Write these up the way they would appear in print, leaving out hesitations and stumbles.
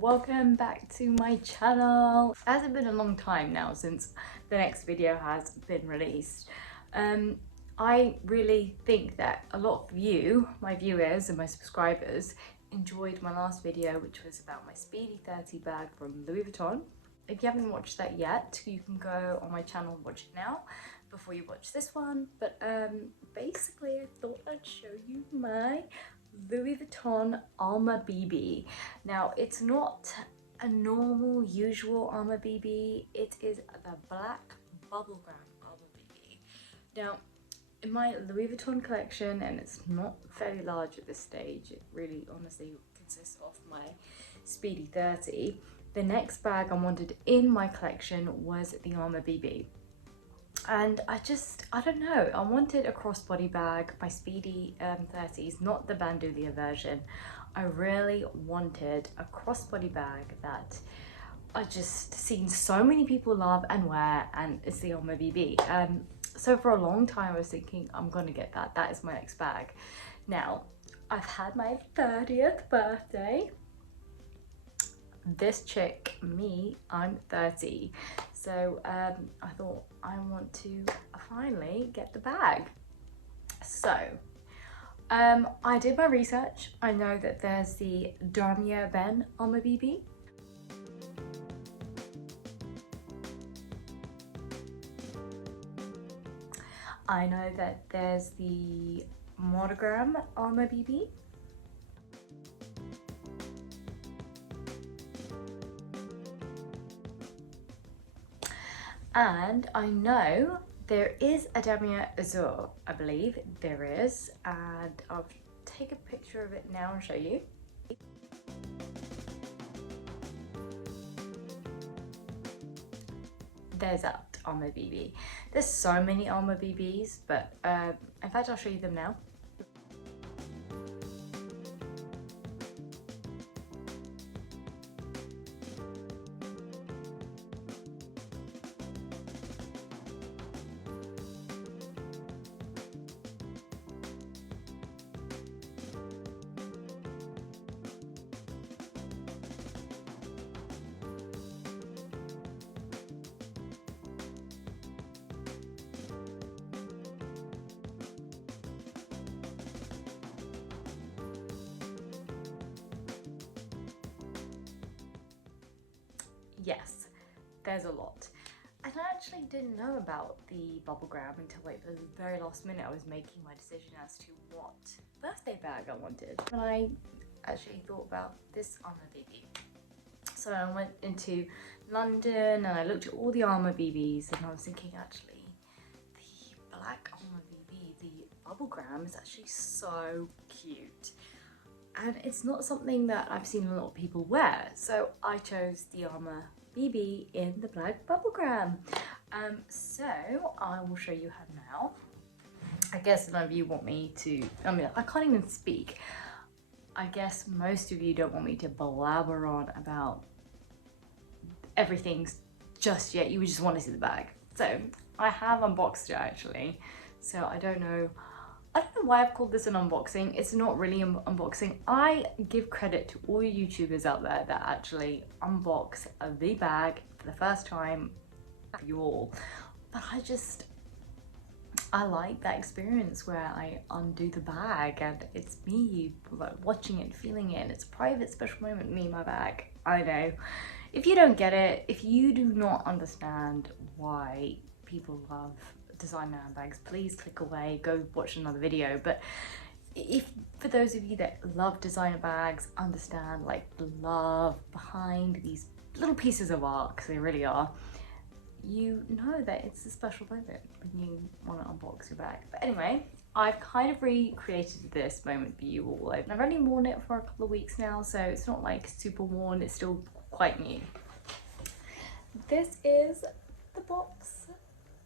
welcome back to my channel. It hasn't been a long time now since the next video has been released. I really think that a lot of you, my viewers and my subscribers, enjoyed my last video, which was about my Speedy 30 bag from Louis Vuitton. If you haven't watched that yet, you can go on my channel and watch it now before you watch this one. But basically I thought I'd show you my Louis Vuitton Alma BB. Now it's not a normal usual Alma BB, it is the black bubblegram Alma BB. Now in my Louis Vuitton collection, and it's not very large at this stage, it really honestly consists of my Speedy 30. The next bag I wanted in my collection was the Alma BB. And I don't know, I wanted a crossbody bag, my Speedy 30s, not the bandolier version. I really wanted a crossbody bag that I just seen so many people love and wear, and it's the Alma BB. So for a long time I was thinking, I'm gonna get that, that is my next bag. Now, I've had my 30th birthday. This chick, me, I'm 30. So I thought I want to finally get the bag. So I did my research. I know that there's the Tanya Alma BB. I know that there's the Bubblegram Alma BB. And I know there is a Damier Azur, I believe there is, and I'll take a picture of it now and show you. There's that Alma BB. There's so many Alma BBs, but in fact I'll show you them now. Yes, there's a lot. And I actually didn't know about the Bubblegram until like the very last minute I was making my decision as to what birthday bag I wanted. And I actually thought about this Alma BB. So I went into London and I looked at all the Alma BBs, and I was thinking, actually the black Alma BB, the Bubblegram, is actually so cute. And it's not something that I've seen a lot of people wear, so I chose the Alma BB in the black bubblegram. So I will show you her now. I guess none of you want me to, I mean, I can't even speak. I guess most of you don't want me to blabber on about everything just yet. You just want to see the bag. So I have unboxed it actually. So I don't know why I've called this an unboxing. It's not really an unboxing. I give credit to all you YouTubers out there that actually unbox the bag for the first time for you all. But I like that experience where I undo the bag and it's me like watching it, feeling it, and it's a private special moment, me and my bag. I know. If you don't get it, if you do not understand why people love designer handbags, please click away, go watch another video. But if for those of you that love designer bags, understand like the love behind these little pieces of art, because they really are, you know that it's a special moment when you want to unbox your bag. But anyway, I've kind of recreated this moment for you all. I've only worn it for a couple of weeks now, so it's not like super worn, it's still quite new. This is the box.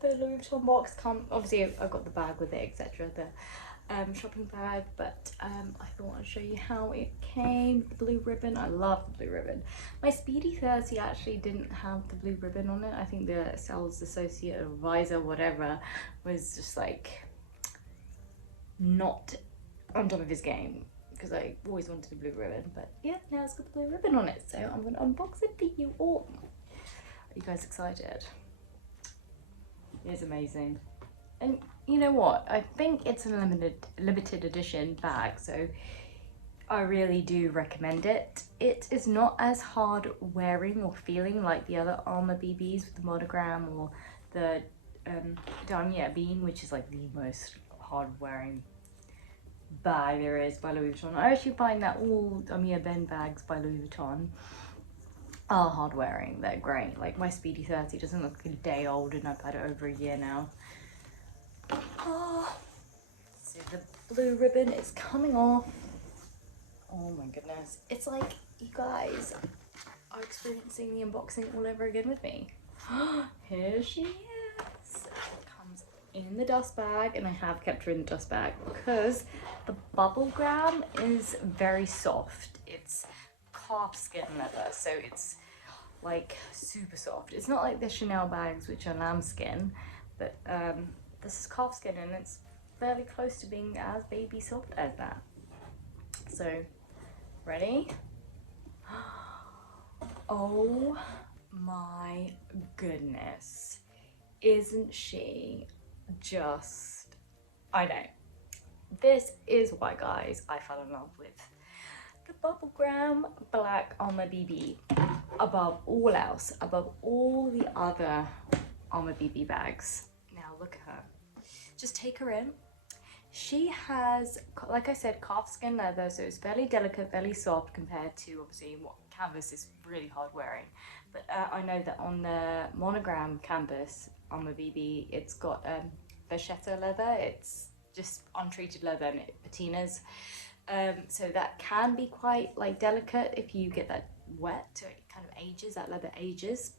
The Louis Vuitton box. Obviously I've got the bag with it, etc. The shopping bag, but I thought I'd show you how it came. The blue ribbon, I love the blue ribbon. My Speedy 30 actually didn't have the blue ribbon on it. I think the sales associate, advisor, whatever, was just like not on top of his game. because I always wanted a blue ribbon, but yeah, now it's got the blue ribbon on it, so I'm gonna unbox it for you all. Are you guys excited? It is amazing. And you know what? I think it's a limited edition bag, so I really do recommend it. It is not as hard wearing or feeling like the other Alma BBs with the monogram or the Tanya bean, which is like the most hard wearing bag there is by Louis Vuitton. I actually find that all handbags by Louis Vuitton are hard wearing. They're great. Like my Speedy 30 doesn't look a day old and I've had it over a year now. Oh, so the blue ribbon is coming off. Oh my goodness. It's like you guys are experiencing the unboxing all over again with me. Here she is. It comes in the dust bag, and I have kept her in the dust bag because the Bubblegram is very soft. It's calfskin leather, so it's like super soft. It's not like the Chanel bags, which are lambskin, but this is calfskin, and it's fairly close to being as baby soft as that. So, ready? Oh my goodness. Isn't she just... I know. This is why, guys, I fell in love with the Bubblegram Black Alma BB above all else, above all the other Alma BB bags. Now look at her. Just take her in. She has, like I said, calfskin leather, so it's fairly delicate, fairly soft compared to obviously what canvas is really hard wearing. But I know that on the monogram canvas on the BB, it's got vachetta leather. It's just untreated leather and it patinas. So that can be quite like delicate if you get that wet, so it kind of ages, that leather ages.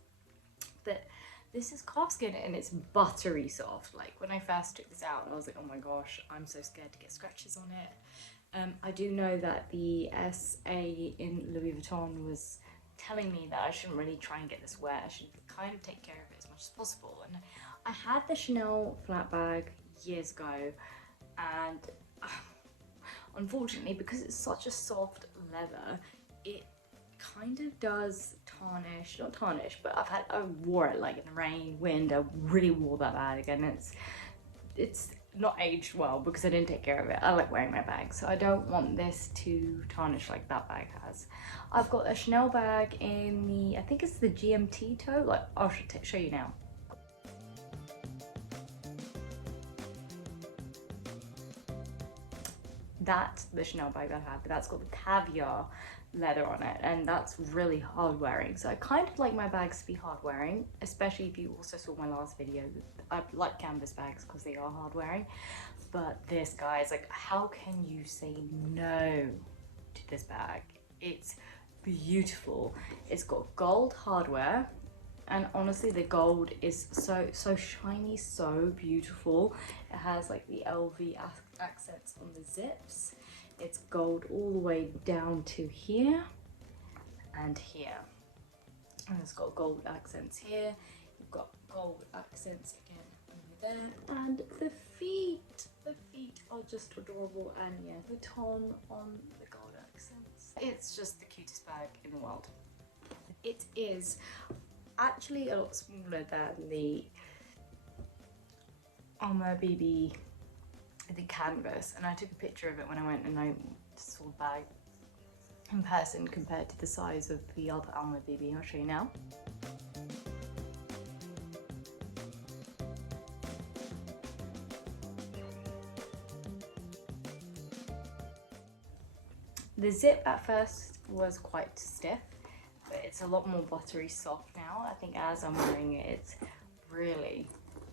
But this is calfskin and it's buttery soft. Like when I first took this out, I was like, oh my gosh, I'm so scared to get scratches on it. I do know that the SA in Louis Vuitton was telling me that I shouldn't really try and get this wet. I should kind of take care of it as much as possible. And I had the Chanel flat bag years ago, and unfortunately, because it's such a soft leather, it kind of does tarnish, not tarnish, but I wore it like in the rain, wind. I really wore that bag, and it's not aged well because I didn't take care of it. I like wearing my bag, so I don't want this to tarnish like that bag has. I've got a Chanel bag in the, I think it's the GMT tote. Like I'll show you now. That's the Chanel bag that I have, but that's got the caviar leather on it, and that's really hard wearing. So I kind of like my bags to be hard wearing, especially if you also saw my last video. I like canvas bags because they are hard wearing, but this, guys, like, how can you say no to this bag? It's beautiful. It's got gold hardware, and honestly the gold is so shiny, so beautiful. It has like the LV accents on the zips. It's gold all the way down to here and here, and it's got gold accents here. You've got gold accents again over there, and the feet are just adorable. And yeah, Vuitton on the gold accents. It's just the cutest bag in the world. It is actually a lot smaller than the Alma BB, the canvas, and I took a picture of it when I went and I saw the bag in person compared to the size of the other Alma BB. I'll show you now. The zip at first was quite stiff, but it's a lot more buttery soft now. I think as I'm wearing it, it's really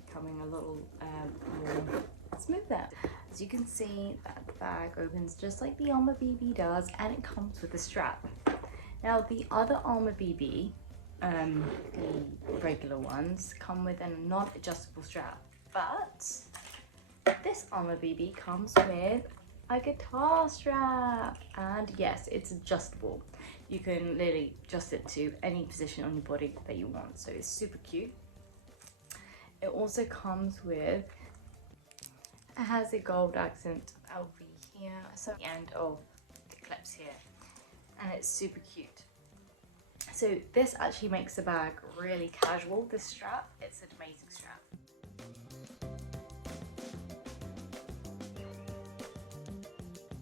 becoming a little more smoother. As you can see, that bag opens just like the Alma BB does, and it comes with a strap. Now the other Alma BB, the regular ones, come with a non-adjustable strap, but this Alma BB comes with a guitar strap, and yes, it's adjustable. You can literally adjust it to any position on your body that you want, so it's super cute. It also comes with, it has a gold accent LV here, so the end of stripes here, and it's super cute. So this actually makes the bag really casual, this strap. It's an amazing strap.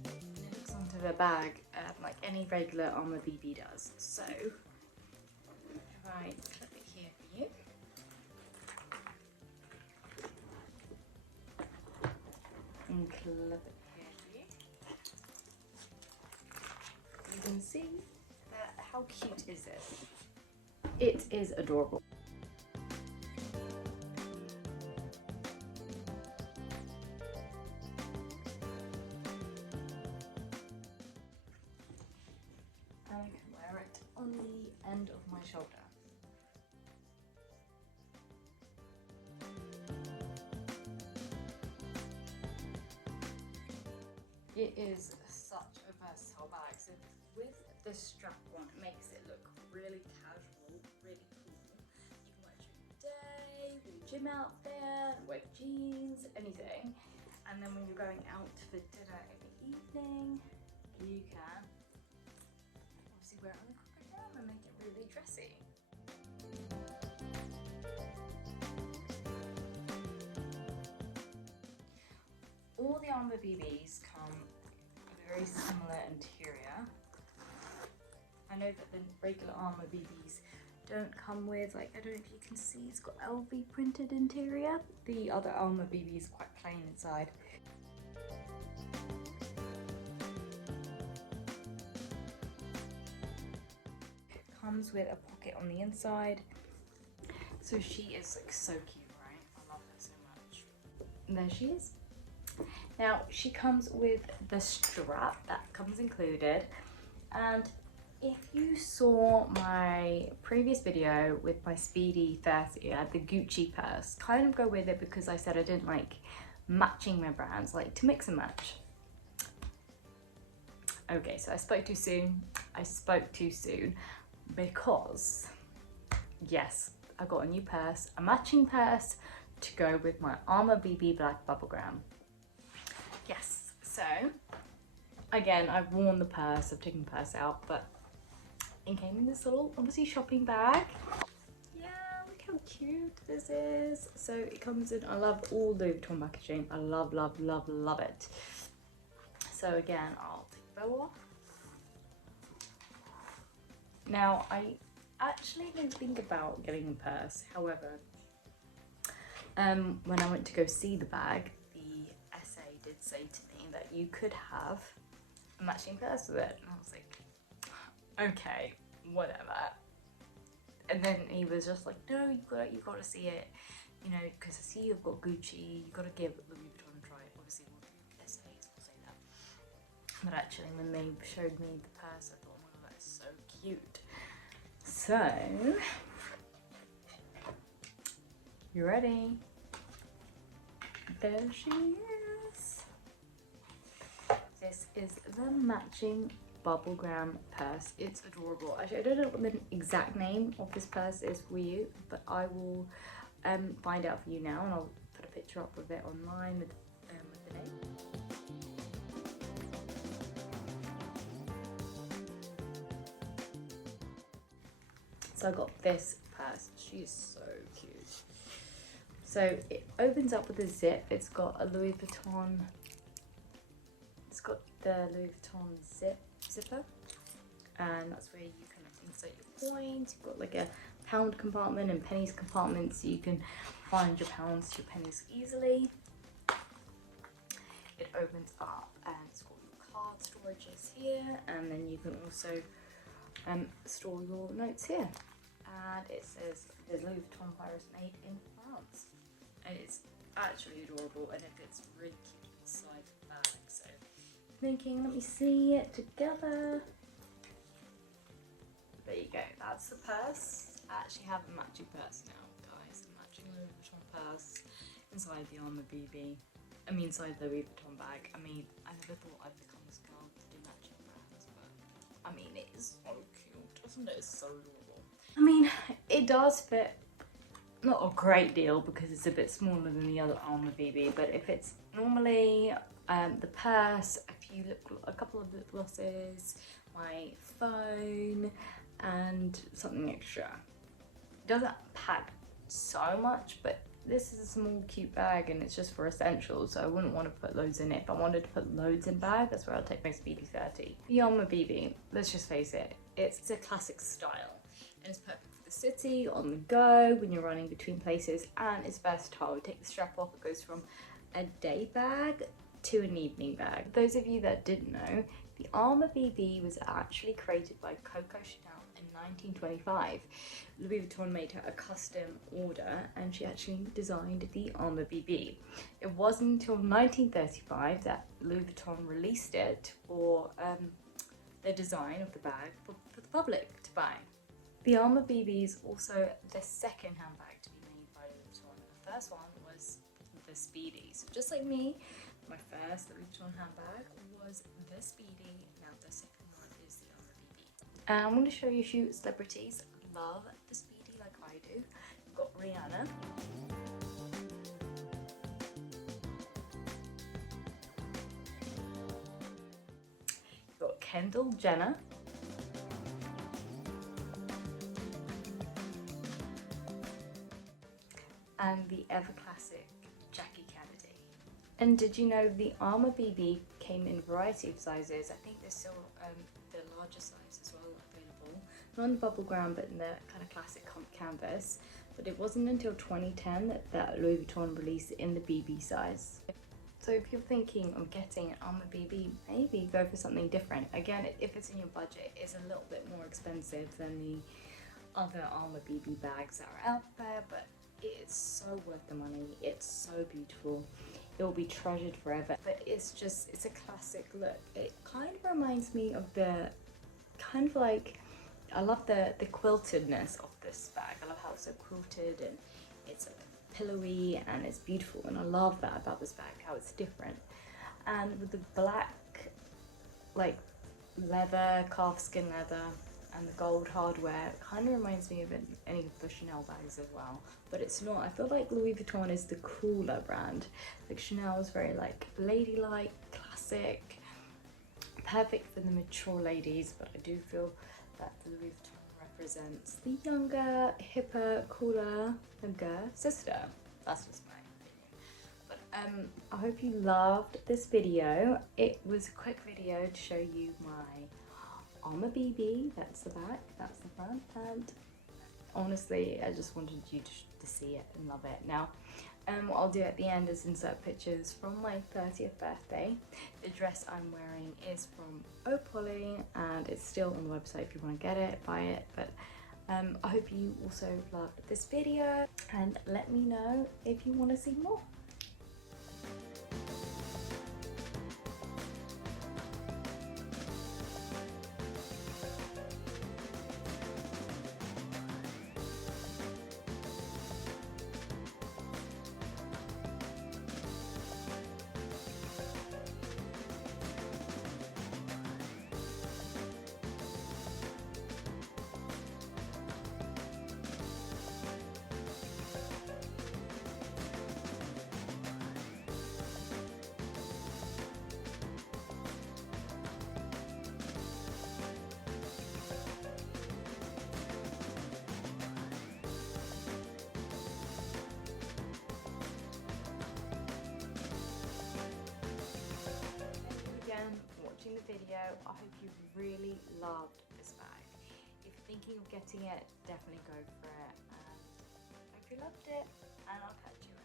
It hooks onto the bag like any regular Alma BB does. So if I clip it here for you. And clip it here for you. You can see that. How cute is this? It is adorable. And I can wear it on the end of my shoulder. It is such a versatile bag. So with the strap on, it makes it look really casual, really cool. You can wear it during the day, with your gym outfit, wear jeans, anything. And then when you're going out for dinner in the evening, you can obviously wear it on the program and make it really dressy. All the Alma BBs come with a very similar interior. I know that the regular Alma BBs don't come with, like, I don't know if you can see, it's got LV printed interior. The other Alma BB is quite plain inside. It comes with a pocket on the inside. So she is like so cute, right? I love her so much. And there she is. Now she comes with the strap that comes included, and if you saw my previous video with my Speedy 30, I had the Gucci purse. Kind of go with it because I said I didn't like matching my brands, like to mix and match. Okay, so I spoke too soon. I spoke too soon because yes, I got a new purse, a matching purse to go with my Alma BB Black Bubblegram. Yes, so again, I've worn the purse, I've taken the purse out, but it came in this little, obviously, shopping bag. Yeah, look how cute this is. So it comes in, I love all Louis Vuitton packaging. I love, love, love, love it. So again, I'll take the bow off. Now, I actually didn't think about getting a purse. However, when I went to go see the bag, did say to me that you could have a matching purse with it, and I was like, okay, whatever. And then he was just like, no, you got to see it, you know, because I see you've got Gucci, you got to give Louis Vuitton a try. Obviously, all the essays will say that, but actually, when they showed me the purse, I thought, oh my god, that's so cute. So, you ready? There she is. This is the matching Bubblegram purse. It's adorable. Actually, I don't know what the exact name of this purse is for you, but I will find out for you now, and I'll put a picture up of it online with the name. So I got this purse. She is so cute. So it opens up with a zip. It's got a Louis Vuitton. It's got the Louis Vuitton zipper, and that's where you can insert your coins. You've got like a pound compartment and pennies compartment, so you can find your pounds to your pennies easily. It opens up and it's got your card storages here, and then you can also store your notes here. And it says there's Louis Vuitton Paris made in France. And it's actually adorable, and it fits really cute inside the bag. So thinking, let me see it together. There you go, that's the purse. I actually have a matching purse now, guys. A matching Louis Vuitton purse inside the Alma BB. I mean, inside the Louis Vuitton bag. I mean, I never thought I'd become this girl to do matching brands, but I mean, it is so cute, isn't it? It's so adorable. I mean, it does fit. Not a great deal because it's a bit smaller than the other Alma BB, but if it's normally the purse, a a couple of lip glosses, my phone, and something extra. It doesn't pack so much, but this is a small cute bag and it's just for essentials, so I wouldn't want to put loads in it. If I wanted to put loads in bag, that's where I'll take my Speedy 30. The Alma BB, let's just face it, it's a classic style and it's perfect for the city, on the go, when you're running between places, and it's versatile. You take the strap off, it goes from a day bag to an evening bag. Those of you that didn't know, the Alma BB was actually created by Coco Chanel in 1925. Louis Vuitton made her a custom order and she actually designed the Alma BB. It wasn't until 1935 that Louis Vuitton released it for the design of the bag for the public to buy. The Alma BB is also the second handbag to be made by Louis Vuitton. The first one was the Speedy. So just like me, my first Louis Vuitton handbag was the Speedy. Now the second one is the Alma BB. I'm going to show you a few celebrities love the Speedy like I do. We've got Rihanna. We've got Kendall Jenner. And the ever classic Jackie Kennedy. And did you know the Alma BB came in a variety of sizes? I think there's still the larger size as well available. Not in the Bubblegram, but in the kind of classic canvas. But it wasn't until 2010 that Louis Vuitton released it in the BB size. So if you're thinking of getting an Alma BB, maybe go for something different. Again, if it's in your budget, it's a little bit more expensive than the other Alma BB bags that are out there, but it's so worth the money. It's so beautiful. It will be treasured forever. But it's a classic look. It kind of reminds me of the kind of like, I love the quiltedness of this bag. I love how it's so quilted and it's like pillowy and it's beautiful, and I love that about this bag, how it's different. And with the black like leather, calfskin leather, and the gold hardware, it kind of reminds me of any of the Chanel bags as well, but it's not. I feel like Louis Vuitton is the cooler brand. Like Chanel is very like ladylike, classic, perfect for the mature ladies, but I do feel that the Louis Vuitton represents the younger, hipper, cooler, younger sister. That's just my opinion. But I hope you loved this video. It was a quick video to show you my Alma BB, that's the back, that's the front, and honestly I just wanted you to see it and love it. Now what I'll do at the end is insert pictures from my 30th birthday. The dress I'm wearing is from Opoly and it's still on the website if you want to get it, buy it. But I hope you also loved this video and let me know if you want to see more. For watching the video. I hope you really loved this bag. If you're thinking of getting it, definitely go for it, and I hope you loved it, and I'll catch you